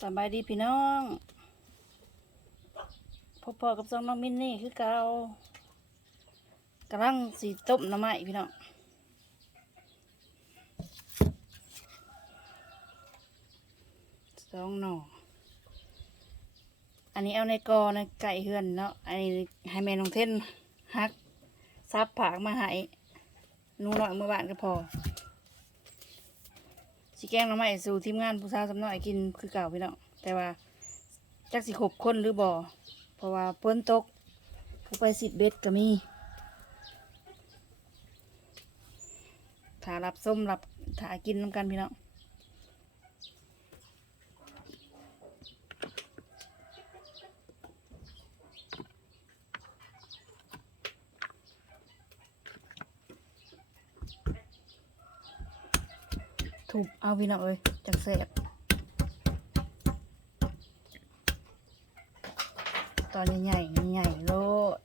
สบายดีพี่น้องพบพอกับซองน้องมินนี่คือเกากำลังสีต้มน้ำไม้พี่น้องสองหน่ออันนี้เอาในกอในไก่เฮือนเนาะอันนี้ให้แม่น้องเท่นฮักซับผักมาให้หนูหน่อยเมื่อวานก็พอ สีแกงน้ำไม้สู่ทีมงานผู้สาวสำน้อยกินคือเก่าพี่น้องแต่ว่าจักสิขบคนหรือบ่อเพราะว่าเพิ่นตกผู้ไปสิดเบ็ดก็มีถ้ารับส้มรับถ้ากินน้ำกันพี่น้อง ถูกเอาพี่น้องเอ้ยจังแสบตอนใหญ่ๆใหญ่ๆโลด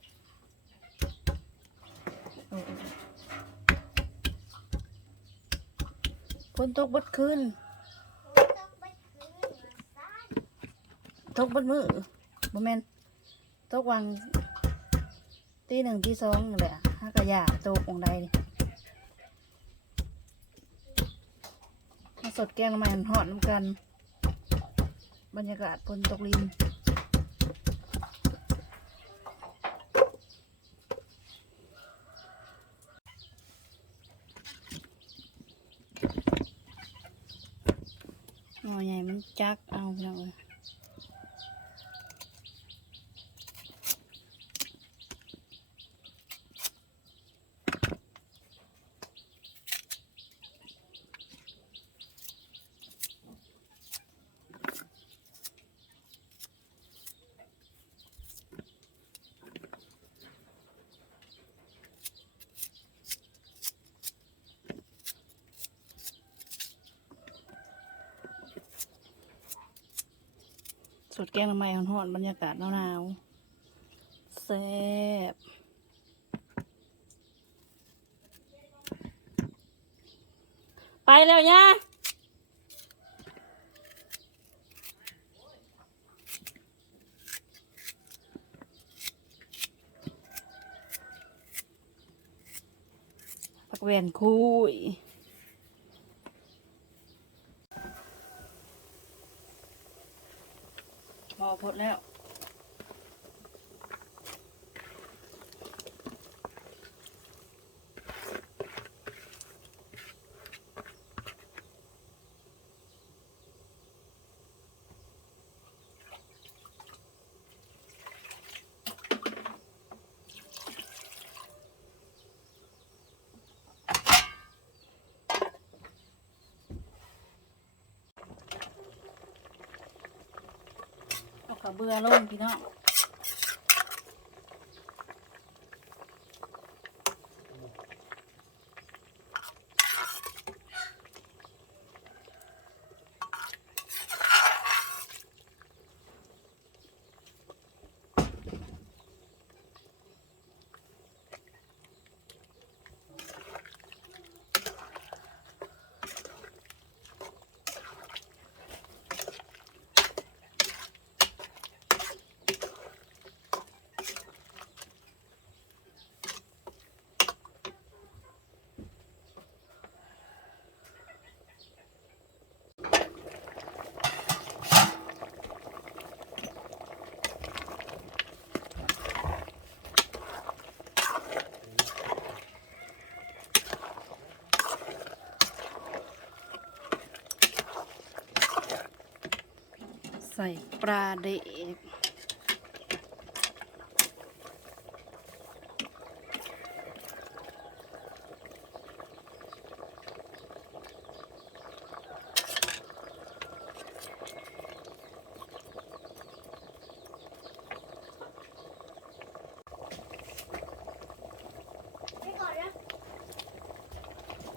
ฝนตกบัดคืนตกบดมือบ่แม่นตกวังตีหนึ่งตีสองนั่นแหละฮักกะยาตกองใดนี่ มาสดแกงน้ำมันหอดน้ำกัน บรรยากาศฝนตกลินหน่อใหญ่มันจักเอาพี่น้องเอ้ย สดแกงน้ำมันหอนๆบรรยากาศหนาวๆแซ่บไปแล้วย่าปักแหวนคุย พอพดแล้ว เอากระเบื่อลงพี่น้อง ส่ปลาเด็ก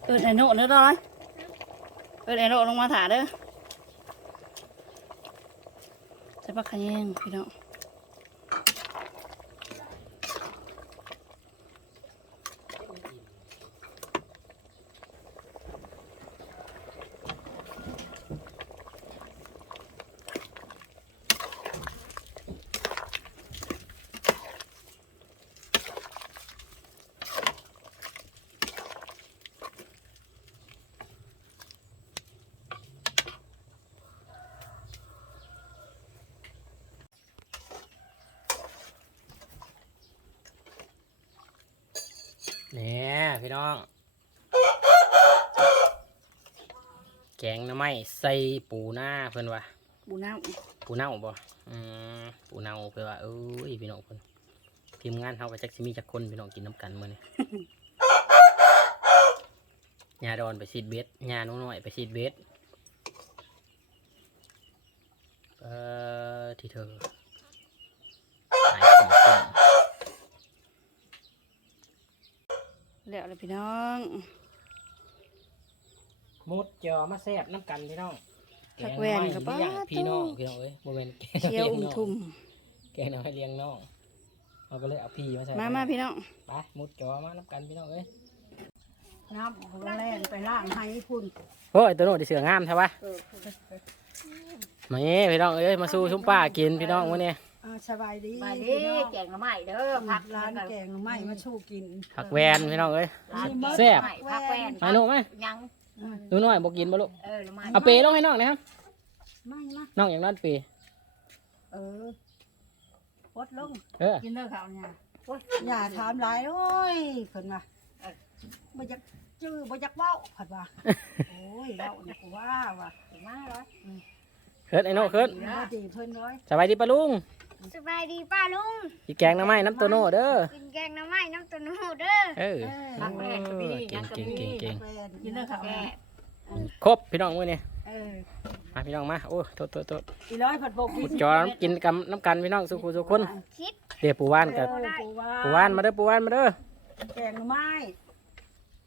เอินไอโน่เด้อร้อยเอินไอโน่ลงมาถาเด้อ ใส่ปลาขะแยงพี่น้อง พี่ น้อง แกงหน้ำไม้ใส่ปูหน้าเพิ่นว่าบูน้าปูเน่าบ่อืมปูเน่าเพิ่นว่าเอ้ยพี่น้องเพิ่นทีมงานเฮาก็จักสิมีจักคนพี่น้องกินน้ำกันมื้อนี้ ยาดอนไปซีดเบสยาหนูน้อยไปซีดเบสเอ่อที่เธอหายกลม แล้วเลยพี่น้องๆมุดจอมาแซ่บน้ำกันพี่น้องผักแวนกับแกงหน่อไม้ป้าเลี้ยงพี่น้องพี่น้องเอ้ยโมเมนต์แกงเคี้ยวอุ่มทุ่มแกงน้อยเลี้ยงน้องเราก็เลยเอาพี่มาใส่มามาพี่น้องไปมุดจอมาน้ำกันพี่น้องเอ้ยน้ำของแรงไปล่างให้พุ่นโอ้ยตัวโน้ตเสืองามใช่ปะมาเอ้พี่น้องเอ้ยมาสู้ชุ่มป้ากินพี่น้องวันนี้ อ่าสบายดีมาพี่ดิน้องแกงหน่อไม้เด้อผักร้านแกงหน่อไม้มาชูกิน ผักแวนพี่น้องเอ้ย ร้านแซ่บ หน่อไม้ผักแวนมาหนูไหมยังหนูน้อยบอกกินบ่ลูกเออหน่อไม้เอาเปรย์ลงให้น้องนะครับไม่มาน้องอย่างนั้นเปรย์เออพดลงเออกินเด้อข้าวเนี่ยอย่าถามหลายโอ้ยเพิ่นว่าบ่อยากจื้อบ่อยากเว้าเพิ่นว่า โอ้ยเว้านี่กูว่าว่ะถึงมาแล้วเคิร์ดไอ้โน่เคิร์ดบ่ดีเพิ่นน้อยสบายดีปะลุง สบายดีป้าลุงกินแกงน้ำไม้น้ำตัวโน่เด้อ กินแกงหน้ำไม้น้ำตาโนเด้อเออผักแวนก็มีเก่ยังงก็เก่งมีเก่งเก่งแฟนกินเด้อข้าวแซ่เนี่ยบครบพี่น้องมื้อนี้เออมาพี่น้องมา โอ้ยโทษโทษโทษอีร้อยเพิ่นบ่กิมุนดจอกินกำน้ำกันพี่น้องสุขุสุขคนคิดเดี๋ยวปูว่านกับเออปูว่าปูว่านมาเด้อปูว่านมาเด้อแกงหน่อไม้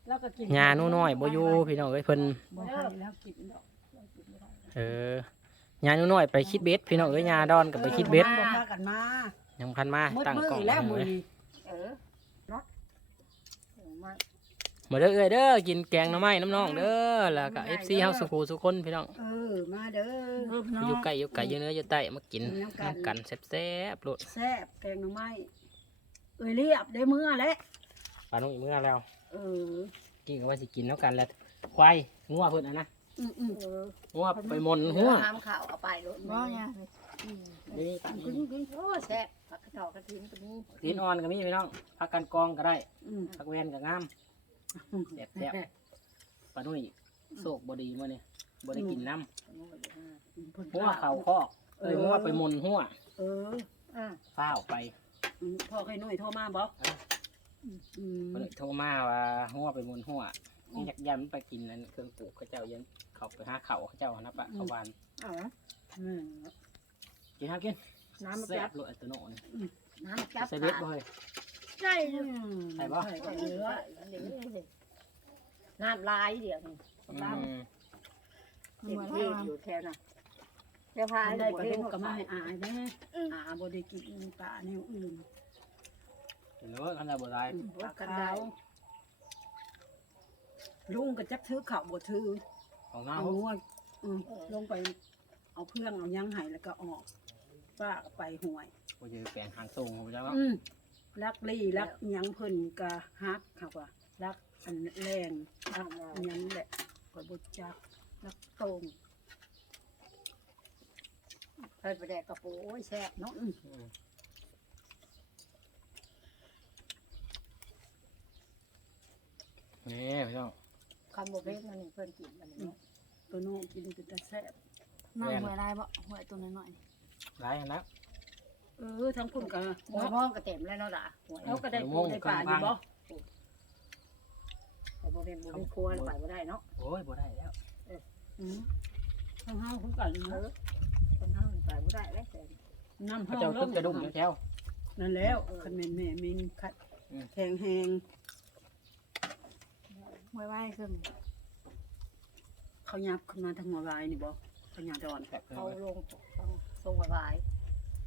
แล้วก็กินยาหนูน้อยบ่อยู่พี่น้องเอ้ยเพิ่นบ่ให้แล้วกินดอกเออ ยาหนูน้อยไปคิดเบสพี่น้องเอ้ยยาดอนกับไปคิดเบสบ่พากันมายังพันมามืดตั้งมืกล้องอแล้วไว้มื้อเลยนี้เออเนาะหน่อไม้มาเด้อเอ้ยเด้อกินแกงหน้ำไม้น้ำน้องเด้อแล้วก็ FC เฮาสุขุสุคนพี่น้องเออมาเด้อเออพี่น้องอยู่ใกล้อยู่ไกลอยู่เหนื้ออยู่ใต้มากินกินน้ำกัน น้ำกันแซ่บๆโลดแซ่บแกงหน่อไม้เอ้ยเรียบได้มื้อแล้วปลานุ่งอีกมื้อแล้วเออ กินก็ว่าสิกินแล้วกันแล้วควายงัวเพิ่นอะนะ อืมอืมเอองัวไปหมนหัหัววห้ามข้าวเอาไปรถบ่เนี่ย นี่กินกินโอ้แซ่บผักกระเทอกระถิ่นก็มีตีนอ่อนก็มีพี่น้องพักกันกองก็ได้อืมพักแวนก็งามแซ่บๆปลานุ่ยโศกบ่ดีมื้อนี้บ่ได้กินน้ำหัวเข่าคอกเอ้ยหัวไปหมนหัวเอออ่าฟ้าวไปอืมพ่อใครหน่อยโทรมาบ่อืม เพิ่นโทรมาว่าหัวไปหมนหัวนี่อยากยันไปกินนั่นเครื่องปลูกเขาเจ้ายัน เขาไปหาเขาเขาเจ้านะปะเขาวานเอาอืมกินครับกินน้ำมันแซ่จับบโลดอัตโนนี่น้ำมันจับใส่เบ็ดบ่เฮ้ย ใช่อืมใส่บ่ ใส่เอเยออะเดี๋ยวนี้น้ำลายเดี๋ยวนี้อืมเด็กที่อยู่แถวน่ะเดี๋ยวพาอันได้ได้ปประระเทเด็ศนก็ก็มามาให้ให้อายแน่อาบ่ได้กินปลาแนวอื่นเห็นว่าคันได้บ่ได้ปลาขาวลุงก็จักถือข้าวบ่ถือ ของน้าเอาเขางวดอืมลงไป เอาเพื่องเอายังไห้แล้วก็ออกป้าก็ไปห่วยบ่จะแปลงหางทรงเขาจะว่าอืมรักลี่รักหยังเพิ่นก็ฮักค่ะว่ารักอันแรงรักอันหยังแหละก็บ่จักรักตรงเคยไปแดกกระปูโอ้ยแซ่บเนาะอืมอืมนี่พี่น้องคำโบเบกมันนี่เพิ่นกินมันนี่เนาะ ตัวน้องกินเป็นตาแซ่บนั่งหวยลายบ่หวยตัวน้อยหลายนะเออทั้งคุณก็หวยมองก็เต็มแล้วเนาะล่ะหวยเขาก็ได้ปูได้ปลาอยู่บ่แต่โบเบกโบเบกครัวไปบ่ได้เนาะโอ้ยบ่ได้แล้วอืมทั้งเฮาคือกันเอเนาะอคนเฮานี่ไปบ่ได้แล้วแต่น้ำเขาเฮาเจ้าลตึงกกระดุมแถวนั่นแล้วคันแม่นแม่มินคัดอืมแทงแหงๆหวยไว้ครึ่ง เขายับขึ้นมาทางหัวลายนี่บ่เขายับดอนแบบเพิ่นเขาว่าลงต้องทรงไว้ไว้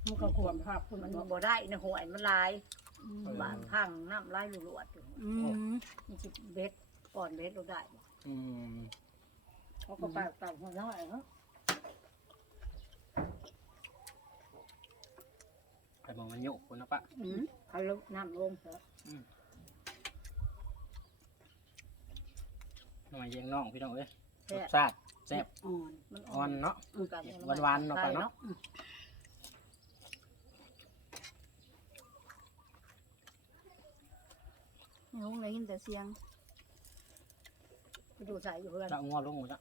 มันก็ควรภาพคุณมัมันนบ่บ่ได้นะหวยมันลายอืมบานพังน้ำลายหลวดๆอยู่อืมมันสิเบ็ดก่อนเบ็ดเราได้บ่อืมเขาก็ไปตามหัวน้อยเนาะไปมองมันโยกคนนะปะอืมเขาลงน้ำลงเถอะหน่อยเยียงน้องพี่น้องเอ้ย รแซ่สบชาติแซ่บอ่อนมันอ่อนเนาะกันหวานๆเนาะปะเนาะในห้องเลยยินแต่เสียงไปดูใส่อยู่เพื่อนจะเอางอลงหมดละ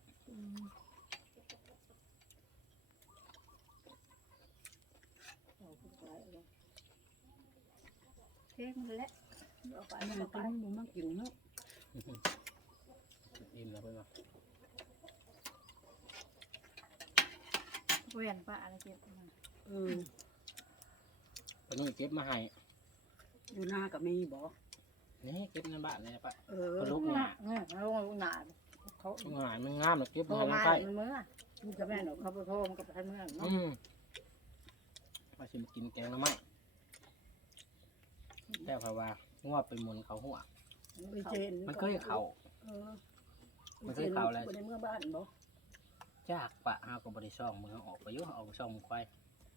เท่งแหละเอาไปมันเอาไปกินบ่มากินเนาะ อิ่มแล้วเพื่อนว่า เวียนป้าอะไรเก็บมาเออตอนนี้เก็บมาให้อยู่หน้าก็มีบ่นี่เก็บในบ้านเลยปะเออก็ลุกหเนี่ยน้าเนี่ยลงลงหนาเขามันหายมันงามเลยเก็บโทรมาให้มาใกล้มันเมื่อมันจะแม่หนูเขาไปโทรมันกับท่านเมื่อเนาะอืมมาชิมกินแกงหน้ำไม้แต่เพราะว่างวดไปหมุนเขาหัว ไปเจนมันเคยเขาเออมันเคยเข้าแล้วบ่ได้เมื่อบ้านบ่ จากปะหาก็บริช่องมือออกไปอยุ่ออกไปช่องมือควาย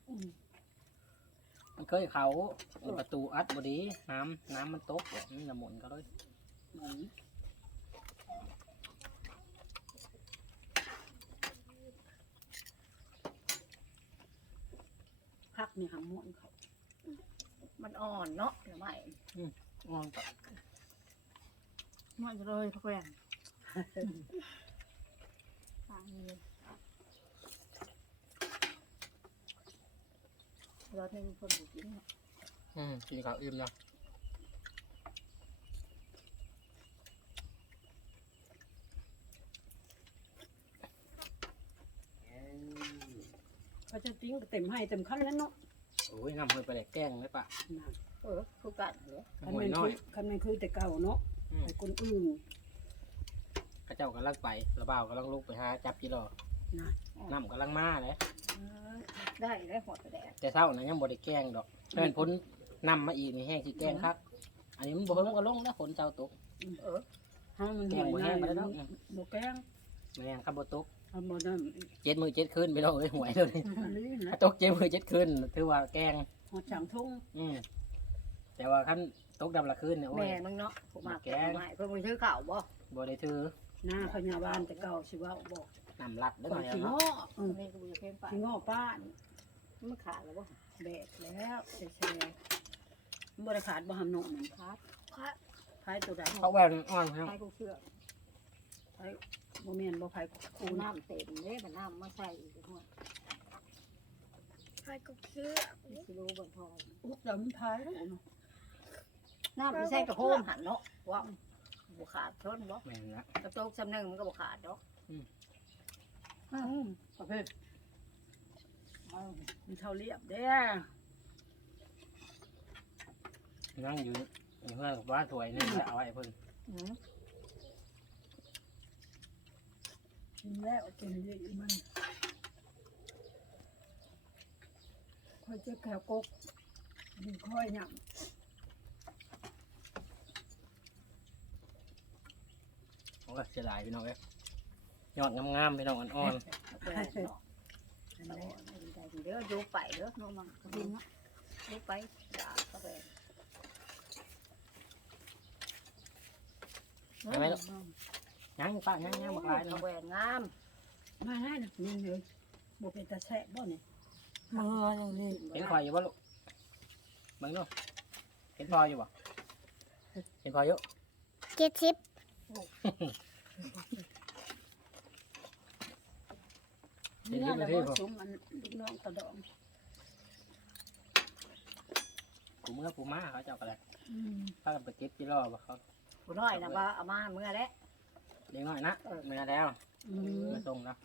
อืม มันเคยเขาประตูอัดบดีน้ำน้ำมันตกแบบนี่ละหมุนก็เลยหนูพักนี่หาม่วนเขามันอ่อนเนาะเดี๋ยวไม่งอนปะมันจะเลยพักแวน ฟังเลย เราเนี่ยมีคนบุกินเนาะอืมกินข้าวอิ่มแล้วเขาจะติ้งเต็มให้เต็มขั้นแล้วเนาะโอ้ยน้ำเพิ่นไปได้แกล้งเลยปะน่ะเออคือกันเหรอคันหวยแม่นน้อคืย อคันแม่นคือแต่เก่าเนาะอืมไอ้คนอื่น กระเจ้ากำลังไประบ่าวกำลังลุกไปหาจับกิโล นะน้ำกำลังมาเลยเออได้ได้หมดไปแดดแต่เช้านะยังบ่ได้แกล้งดอกถ้าเป็นพ้นน้ำมาอีกนี่แห้งสิแกล้งครับ อันนี้มันบ่เพิ่งก็ลงแล้วฝนเจ้าตก เออเฮามันแกหงวยบ่แห้ง่างยไปแล้วเนาะเนาะบ่แกล้งแม่งครับบ่ตกเอาบ่นั่นเจ็ดมือเจ็ดคืนไปแล้วเอ้ยหวยเลยอันนี้นะตกเจ็ดมือเจ็ดคืนถือว่าแกล้งหอดสามทุ่งอืมแต่ว่าขั้นตกดำละคืนเนี่ยโอ้ยแม่มึงเนาะผมมาแกงไม่เพิ่งไปซื้อเก่าบ่บ่ได้ถือ หน้าพญาบาลแต่เก่าสิเว่าบอกน้ำลัดเด้อก่อนแม่สิเนาะง้อเออนี่กูจะเพิ่มไปสิง้อป้านมันขาดแล้วบ่แบกแล้วแช่ๆมันบ่ได้ขาดบ่หำนกมันขาดพายตัวใดเพราะแหวนอ่อนเพิ่นใช้กูเชื่อพายบ่แม่นบ่พายกูคูน้น้ำเต็มเลยมันน้ำมาใส่อีกหัวไปกุกเสื้อสิรู้บนพอำอุ๊กดำพายแล้วเนาะน้ำไม่ใช่กระโพมหันเนาะว่า บุขาดชนบ่แม่นละ กระโตกสำนึงมันก็บุขาดเนาะอืมประเภทเอามันเท่าเรียบเด้อนั่งอยู่อยู่เพื่อนกับว่าถวยนี่จะเอาไว้เพิ่นอืมกินแล้วกินดีมันค่อยเจ็บแขวกกดีค่อยหยัง โอ้ยเสียดายพี่น้องเอ้ยยอดงามๆพี่น้องอ่อนเอาไปเนาะเอาไปเด้ออยู่ไปเด้อน้องมันกินเนาะอยู่ไปด่าก็ไปๆใช่ไหมลูกยังป้ายังยังบักหลายเอาเนาะแหวนงามมาได้นะนี่เลยบ่เป็นตาแสะบ่เนี่ยมือจังสิเห็นพลอยอยู่บ่ลูกมึงดูเห็นพลอยอยู่บ่เห็นพลอยอยู่เจ็ดสิบ นี่น่าจะบ่สมอันลูกน้องตะดองกูเมื่อกูมาเขาเจ้าก็เลยอืมพากันไปเก็บกิโลบ่เขาผู้น้อยนะว่าเอามาเมื่อแล้วเลี้ยงน้อยนะเมื่อแล้วอืมมาส่งแล้ว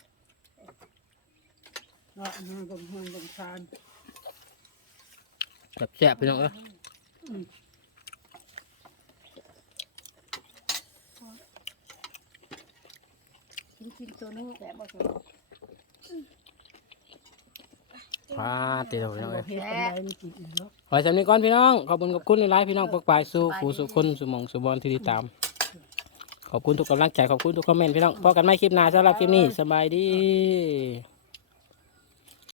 ว่าอันนั้นบ่ฮู้บ่ชานแบบแซ่บพี่น้องเอ้ยกิน กินตัวนึงแต่บ่ถึงพาตีเราพี่น้องบ่เอ้ยเฮ็ดอันใดมันกินอีกเนาะขอสำนึกก่อนพี่น้อง ขอบคุณขอบคุณในไลฟ์พี่น้องปกปลายสู่ผู้สุคนสุหมองสุบอลที่ติดตาม ขอบคุณทุกกำลังใจขอบคุณทุกคอมเมนต์พี่น้องพบกันใหม่คลิปหน้าสำหรับคลิปนี้สบายดี